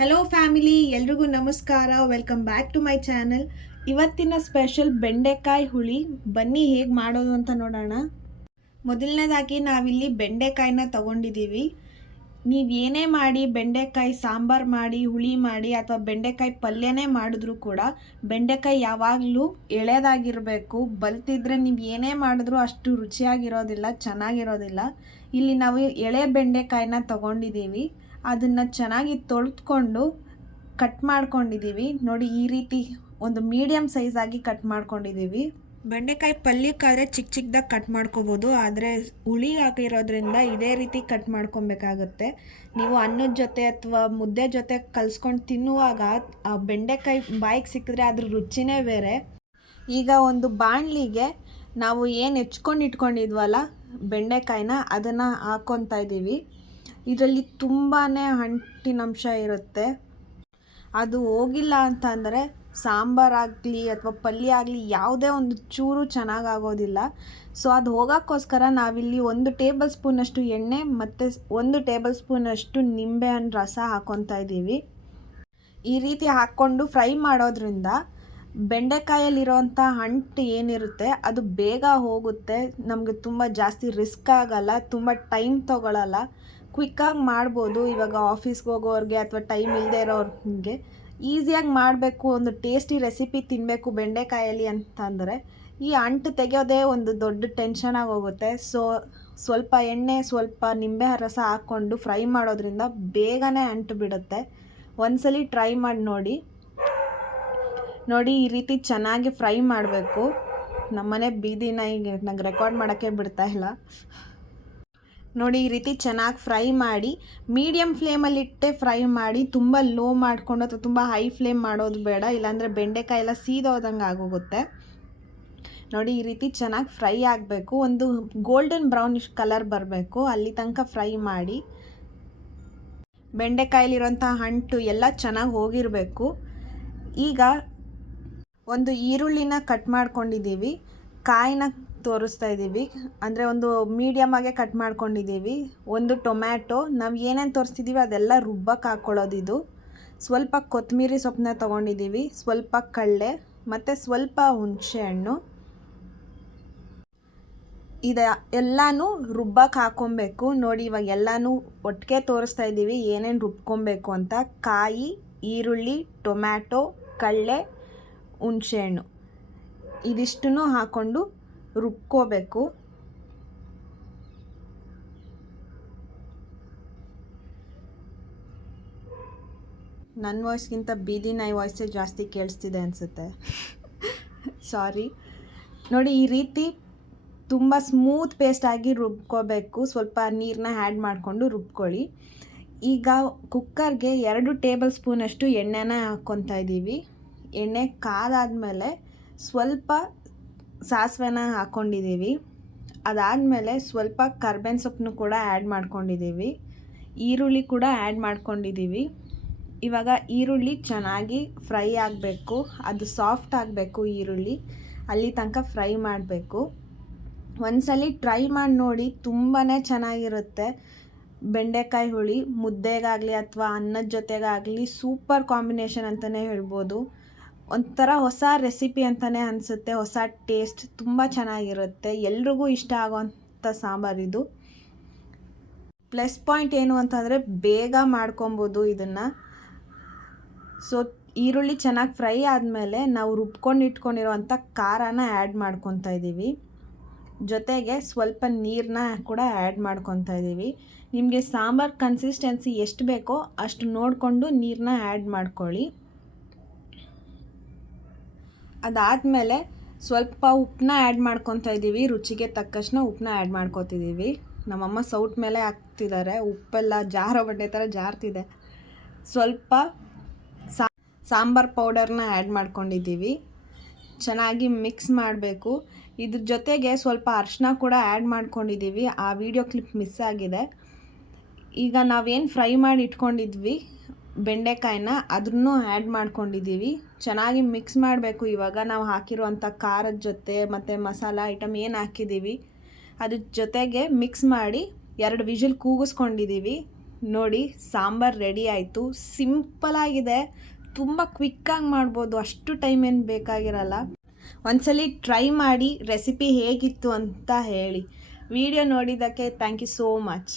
Hello family ಎಲ್ರಿಗೂ ನಮಸ್ಕಾರ. Welcome back to my channel ಇವತ್ತಿನ ಸ್ಪೆಷಲ್ ಬೆಂಡೆಕಾಯಿ ಹುಳಿ. ಬನ್ನಿ ಹೇಗೆ ಮಾಡೋದು ಅಂತ ನೋಡೋಣ. ಮೊದಲನೇದಾಗಿ ನಾವಿಲ್ಲಿ ಬೆಂಡೆಕಾಯಿನ ತಗೊಂಡಿದ್ದೀವಿ. ನೀವು ಏನೇ ಮಾಡಿ ಬೆಂಡೆಕಾಯಿ ಸಾಂಬಾರು ಮಾಡಿ, ಹುಳಿ ಮಾಡಿ ಅಥವಾ ಬೆಂಡೆಕಾಯಿ ಪಲ್ಯನೇ ಮಾಡಿದ್ರೂ ಕೂಡ ಬೆಂಡೆಕಾಯಿ ಯಾವಾಗಲೂ ಎಳೆದಾಗಿರಬೇಕು. ಬಲ್ತಿದ್ರೆ ನೀವು ಏನೇ ಮಾಡಿದ್ರೂ ಅಷ್ಟು ರುಚಿಯಾಗಿರೋದಿಲ್ಲ, ಚೆನ್ನಾಗಿರೋದಿಲ್ಲ. ಇಲ್ಲಿ ನಾವು ಎಳೆ ಬೆಂಡೆಕಾಯಿನ ತಗೊಂಡಿದ್ದೀವಿ. ಅದನ್ನು ಚೆನ್ನಾಗಿ ತೊಳೆದ್ಕೊಂಡು ಕಟ್ ಮಾಡ್ಕೊಂಡಿದ್ದೀವಿ ನೋಡಿ ಈ ರೀತಿ ಒಂದು ಮೀಡಿಯಮ್ ಸೈಜಾಗಿ ಕಟ್ ಮಾಡ್ಕೊಂಡಿದ್ದೀವಿ ಬೆಂಡೆಕಾಯಿ ಪಲ್ಯಕ್ಕಾದರೆ ಚಿಕ್ಕ ಚಿಕ್ಕದಾಗಿ ಕಟ್ ಮಾಡ್ಕೋಬೋದು. ಆದರೆ ಹುಳಿ ಹಾಕಿರೋದ್ರಿಂದ ಇದೇ ರೀತಿ ಕಟ್ ಮಾಡ್ಕೊಬೇಕಾಗುತ್ತೆ. ನೀವು ಅನ್ನದ ಜೊತೆ ಅಥವಾ ಮುದ್ದೆ ಜೊತೆ ಕಲ್ಸ್ಕೊಂಡು ತಿನ್ನುವಾಗ ಆ ಬೆಂಡೆಕಾಯಿ ಬಾಯಿಗೆ ಸಿಕ್ಕಿದ್ರೆ ಅದ್ರ ರುಚಿನೇ ಬೇರೆ. ಈಗ ಒಂದು ಬಾಣಲಿಗೆ ನಾವು ಏನು ಹೆಚ್ಕೊಂಡು ಇಟ್ಕೊಂಡಿದ್ವಲ್ಲ ಬೆಂಡೆಕಾಯಿನ ಅದನ್ನು ಹಾಕ್ಕೊತಾ ಇದ್ದೀವಿ ಇದರಲ್ಲಿ ತುಂಬಾ ಅಂಟಿನಂಶ ಇರುತ್ತೆ. ಅದು ಹೋಗಿಲ್ಲ ಅಂತ ಅಂದರೆ ಸಾಂಬಾರಾಗಲಿ ಅಥವಾ ಪಲ್ಯ ಆಗಲಿ ಯಾವುದೇ ಒಂದು ಚೂರು ಚೆನ್ನಾಗಾಗೋದಿಲ್ಲ. ಸೊ ಅದು ಹೋಗೋಕ್ಕೋಸ್ಕರ ನಾವಿಲ್ಲಿ ಒಂದು ಟೇಬಲ್ ಸ್ಪೂನಷ್ಟು ಎಣ್ಣೆ ಮತ್ತು ಒಂದು ಟೇಬಲ್ ಸ್ಪೂನಷ್ಟು ನಿಂಬೆಹಣ್ಣು ರಸ ಹಾಕ್ಕೊತಾ ಇದ್ದೀವಿ. ಈ ರೀತಿ ಹಾಕ್ಕೊಂಡು ಫ್ರೈ ಮಾಡೋದ್ರಿಂದ ಬೆಂಡೆಕಾಯಲ್ಲಿರೋಂಥ ಅಂಟು ಏನಿರುತ್ತೆ ಅದು ಬೇಗ ಹೋಗುತ್ತೆ. ನಮಗೆ ತುಂಬ ಜಾಸ್ತಿ ರಿಸ್ಕ್ ಆಗಲ್ಲ, ತುಂಬ ಟೈಮ್ ತೊಗೊಳಲ್ಲ. ಕ್ವಿಕ್ಕಾಗಿ ಮಾಡ್ಬೋದು. ಇವಾಗ ಆಫೀಸ್ಗೆ ಹೋಗೋರಿಗೆ ಅಥವಾ ಟೈಮ್ ಇಲ್ಲದೆ ಇರೋರಿಗೆ ಈಸಿಯಾಗಿ ಮಾಡಬೇಕು, ಒಂದು ಟೇಸ್ಟಿ ರೆಸಿಪಿ ತಿನ್ನಬೇಕು ಬೆಂಡೆಕಾಯಲ್ಲಿ ಅಂತಂದರೆ ಈ ಅಂಟು ತೆಗೆಯೋದೇ ಒಂದು ದೊಡ್ಡ ಟೆನ್ಷನ್ ಹೋಗುತ್ತೆ. ಸೊ ಸ್ವಲ್ಪ ಎಣ್ಣೆ, ಸ್ವಲ್ಪ ನಿಂಬೆ ರಸ ಹಾಕ್ಕೊಂಡು ಫ್ರೈ ಮಾಡೋದ್ರಿಂದ ಬೇಗನೆ ಅಂಟು ಬಿಡುತ್ತೆ. ಒಂದ್ಸಲಿ ಟ್ರೈ ಮಾಡಿ ನೋಡಿ. ನೋಡಿ ಈ ರೀತಿ ಚೆನ್ನಾಗಿ ಫ್ರೈ ಮಾಡಬೇಕು. ನಮ್ಮನೆ ಬೀದಿನ ಈಗ ನಂಗೆ ರೆಕಾರ್ಡ್ ಮಾಡೋಕ್ಕೆ ಬಿಡ್ತಾ ಇಲ್ಲ. ನೋಡಿ ಈ ರೀತಿ ಚೆನ್ನಾಗಿ ಫ್ರೈ ಮಾಡಿ ಮೀಡಿಯಮ್ ಫ್ಲೇಮಲ್ಲಿ ಇಟ್ಟೆ ಫ್ರೈ ಮಾಡಿ, ತುಂಬ ಲೋ ಮಾಡಿಕೊಂಡು ಅಥವಾ ತುಂಬ ಹೈ ಫ್ಲೇಮ್ ಮಾಡೋದು ಬೇಡ, ಇಲ್ಲಾಂದರೆ ಬೆಂಡೆಕಾಯಿ ಎಲ್ಲ ಸೀದೋದಂಗೆ ಆಗೋಗುತ್ತೆ. ನೋಡಿ ಈ ರೀತಿ ಚೆನ್ನಾಗಿ ಫ್ರೈ ಆಗಬೇಕು. ಒಂದು ಗೋಲ್ಡನ್ ಬ್ರೌನಿಶ್ ಕಲರ್ ಬರಬೇಕು. ಅಲ್ಲಿ ತನಕ ಫ್ರೈ ಮಾಡಿ ಬೆಂಡೆಕಾಯಲ್ಲಿರೋಂಥ ಹಂಟು ಎಲ್ಲ ಚೆನ್ನಾಗಿ ಹೋಗಿರಬೇಕು. ಈಗ ಒಂದು ಈರುಳ್ಳಿನ ಕಟ್ ಮಾಡ್ಕೊಂಡಿದ್ದೀವಿ. ಕಾಯಿನ ತೋರಿಸ್ತಾ ಇದ್ದೀವಿ. ಅಂದರೆ ಒಂದು ಮೀಡಿಯಮಾಗೆ ಕಟ್ ಮಾಡ್ಕೊಂಡಿದ್ದೀವಿ. ಒಂದು ಟೊಮ್ಯಾಟೊ ನಾವು ಏನೇನು ತೋರಿಸ್ತಿದ್ದೀವಿ ಅದೆಲ್ಲ ರುಬ್ಬಕ್ಕೆ ಹಾಕ್ಕೊಳ್ಳೋದು ಇದು. ಸ್ವಲ್ಪ ಕೊತ್ತಂಬರಿ ಸೊಪ್ಪನ್ನ ತೊಗೊಂಡಿದ್ದೀವಿ. ಸ್ವಲ್ಪ ಕಳ್ಳೆ, ಮತ್ತು ಸ್ವಲ್ಪ ಹುಣಸೆ ಹಣ್ಣು. ಇದು ಎಲ್ಲನೂ ರುಬ್ಬಕ್ಕೆ ಹಾಕ್ಕೊಬೇಕು ನೋಡಿ, ಇವಾಗ ಎಲ್ಲನೂ ಒಟ್ಟಿಗೆ ತೋರಿಸ್ತಾ ಇದ್ದೀವಿ. ಏನೇನು ರುಬ್ಕೊಬೇಕು ಅಂತ. ಕಾಯಿ, ಈರುಳ್ಳಿ ಟೊಮ್ಯಾಟೊ ಕಳ್ಳೆ ಹುಣಸೆಹಣ್ಣು ಇದಿಷ್ಟನ್ನು ಹಾಕ್ಕೊಂಡು ರುಬ್ಕೋಬೇಕು. ನನ್ನ ವಾಯ್ಸ್ಗಿಂತ ಬೀದಿ ನಾಯಿ ವಾಯ್ಸೇ ಜಾಸ್ತಿ ಕೇಳಿಸ್ತಿದೆ ಅನಿಸುತ್ತೆ. ಸಾರಿ. ನೋಡಿ, ಈ ರೀತಿ ತುಂಬ ಸ್ಮೂತ್ ಪೇಸ್ಟಾಗಿ ರುಬ್ಕೋಬೇಕು. ಸ್ವಲ್ಪ ನೀರನ್ನ ಆ್ಯಡ್ ಮಾಡಿಕೊಂಡು ರುಬ್ಕೊಳ್ಳಿ. ಈಗ ಕುಕ್ಕರ್ಗೆ ಎರಡು ಟೇಬಲ್ ಸ್ಪೂನಷ್ಟು ಎಣ್ಣೆನ ಹಾಕ್ಕೊತಾ ಇದ್ದೀವಿ ಎಣ್ಣೆ ಕಾದಾದಮೇಲೆ ಸ್ವಲ್ಪ ಸಾಸಿವೆನ ಹಾಕ್ಕೊಂಡಿದ್ದೀವಿ ಅದಾದಮೇಲೆ ಸ್ವಲ್ಪ ಕರ್ಬೇವಿನ ಸೊಪ್ಪನ್ನು ಕೂಡ ಆ್ಯಡ್ ಮಾಡ್ಕೊಂಡಿದ್ದೀವಿ. ಈರುಳ್ಳಿ ಕೂಡ ಆ್ಯಡ್ ಮಾಡ್ಕೊಂಡಿದ್ದೀವಿ. ಇವಾಗ ಈರುಳ್ಳಿ ಚೆನ್ನಾಗಿ ಫ್ರೈ ಆಗಬೇಕು. ಅದು ಸಾಫ್ಟ್ ಆಗಬೇಕು ಈರುಳ್ಳಿ. ಅಲ್ಲಿ ತನಕ ಫ್ರೈ ಮಾಡಬೇಕು. ಒಂದ್ಸಲ ಟ್ರೈ ಮಾಡಿ ನೋಡಿ ತುಂಬಾ ಚೆನ್ನಾಗಿರುತ್ತೆ. ಬೆಂಡೆಕಾಯಿ ಹುಳಿ ಮುದ್ದೆಗಾಗಲಿ ಅಥವಾ ಅನ್ನದ ಜೊತೆಗಾಗಲಿ ಸೂಪರ್ ಕಾಂಬಿನೇಷನ್ ಅಂತಲೇ ಹೇಳ್ಬೋದು. ಒಂಥರ ಹೊಸ ರೆಸಿಪಿ ಅಂತಲೇ ಅನಿಸುತ್ತೆ, ಹೊಸ ಟೇಸ್ಟ್ ತುಂಬ ಚೆನ್ನಾಗಿರುತ್ತೆ. ಎಲ್ರಿಗೂ ಇಷ್ಟ ಆಗೋವಂಥ ಸಾಂಬಾರು ಇದು. ಪ್ಲಸ್ ಪಾಯಿಂಟ್ ಏನು ಅಂತಂದರೆ ಬೇಗ ಮಾಡ್ಕೊಬೋದು ಇದನ್ನು. ಸೊ ಈರುಳ್ಳಿ ಚೆನ್ನಾಗಿ ಫ್ರೈ ಆದಮೇಲೆ ನಾವು ರುಬ್ಕೊಂಡು ಇಟ್ಕೊಂಡಿರೋವಂಥ ಖಾರನ ಆ್ಯಡ್ ಮಾಡ್ಕೊತಾ ಇದ್ದೀವಿ. ಜೊತೆಗೆ ಸ್ವಲ್ಪ ನೀರನ್ನ ಕೂಡ ಆ್ಯಡ್ ಮಾಡ್ಕೊತಾ ಇದ್ದೀವಿ. ನಿಮಗೆ ಸಾಂಬಾರು ಕನ್ಸಿಸ್ಟೆನ್ಸಿ ಎಷ್ಟು ಬೇಕೋ ಅಷ್ಟು ನೋಡಿಕೊಂಡು ನೀರನ್ನ ಆ್ಯಡ್ ಮಾಡ್ಕೊಳ್ಳಿ. ಅದಾದಮೇಲೆ ಸ್ವಲ್ಪ ಉಪ್ಪನ್ನ ಆ್ಯಡ್ ಮಾಡ್ಕೊತಾ ಇದ್ದೀವಿ ರುಚಿಗೆ ತಕ್ಕಷ್ಟು ಉಪ್ಪನ್ನ ಆ್ಯಡ್ ಮಾಡ್ಕೊತಿದ್ದೀವಿ ನಮ್ಮಮ್ಮ ಸೌಟ್ ಮೇಲೆ ಹಾಕ್ತಿದ್ದಾರೆ ಉಪ್ಪೆಲ್ಲ ಜಾರ ಬಟ್ಟೆ ಥರ ಜಾರ್ತಿದೆ. ಸ್ವಲ್ಪ ಸಾಂಬಾರ್ ಪೌಡರ್ನ ಆ್ಯಡ್ ಮಾಡ್ಕೊಂಡಿದ್ದೀವಿ ಚೆನ್ನಾಗಿ ಮಿಕ್ಸ್ ಮಾಡಬೇಕು. ಇದ್ರ ಜೊತೆಗೆ ಸ್ವಲ್ಪ ಅರ್ಶಿನ ಕೂಡ ಆ್ಯಡ್ ಮಾಡ್ಕೊಂಡಿದ್ದೀವಿ ಆ ವಿಡಿಯೋ ಕ್ಲಿಪ್ ಮಿಸ್ ಆಗಿದೆ. ಈಗ ನಾವೇನು ಫ್ರೈ ಮಾಡಿ ಇಟ್ಕೊಂಡಿದ್ವಿ. ಬೆಂಡೆಕಾಯಿನ ಅದನ್ನು ಆ್ಯಡ್ ಮಾಡ್ಕೊಂಡಿದ್ದೀವಿ ಚೆನ್ನಾಗಿ ಮಿಕ್ಸ್ ಮಾಡಬೇಕು ಇವಾಗ. ನಾವು ಹಾಕಿರುವಂಥ ಖಾರದ ಜೊತೆ ಮತ್ತು ಮಸಾಲ ಐಟಮ್ ಏನು ಹಾಕಿದ್ದೀವಿ ಅದ್ರ ಜೊತೆಗೆ ಮಿಕ್ಸ್ ಮಾಡಿ ಎರಡು ವಿಷಲ್ ಕೂಗಿಸ್ಕೊಂಡಿದ್ದೀವಿ ನೋಡಿ, ಸಾಂಬಾರು ರೆಡಿ ಆಯಿತು. ಸಿಂಪಲಾಗಿದೆ ತುಂಬ ಕ್ವಿಕ್ಕಾಗಿ ಮಾಡ್ಬೋದು. ಅಷ್ಟು ಟೈಮ್ ಏನು ಬೇಕಾಗಿರಲ್ಲ. ಒಂದ್ಸಲಿ ಟ್ರೈ ಮಾಡಿ ರೆಸಿಪಿ ಹೇಗಿತ್ತು ಅಂತ ಹೇಳಿ. ವಿಡಿಯೋ ನೋಡಿದ್ದಕ್ಕೆ ಥ್ಯಾಂಕ್ ಯು ಸೋ ಮಚ್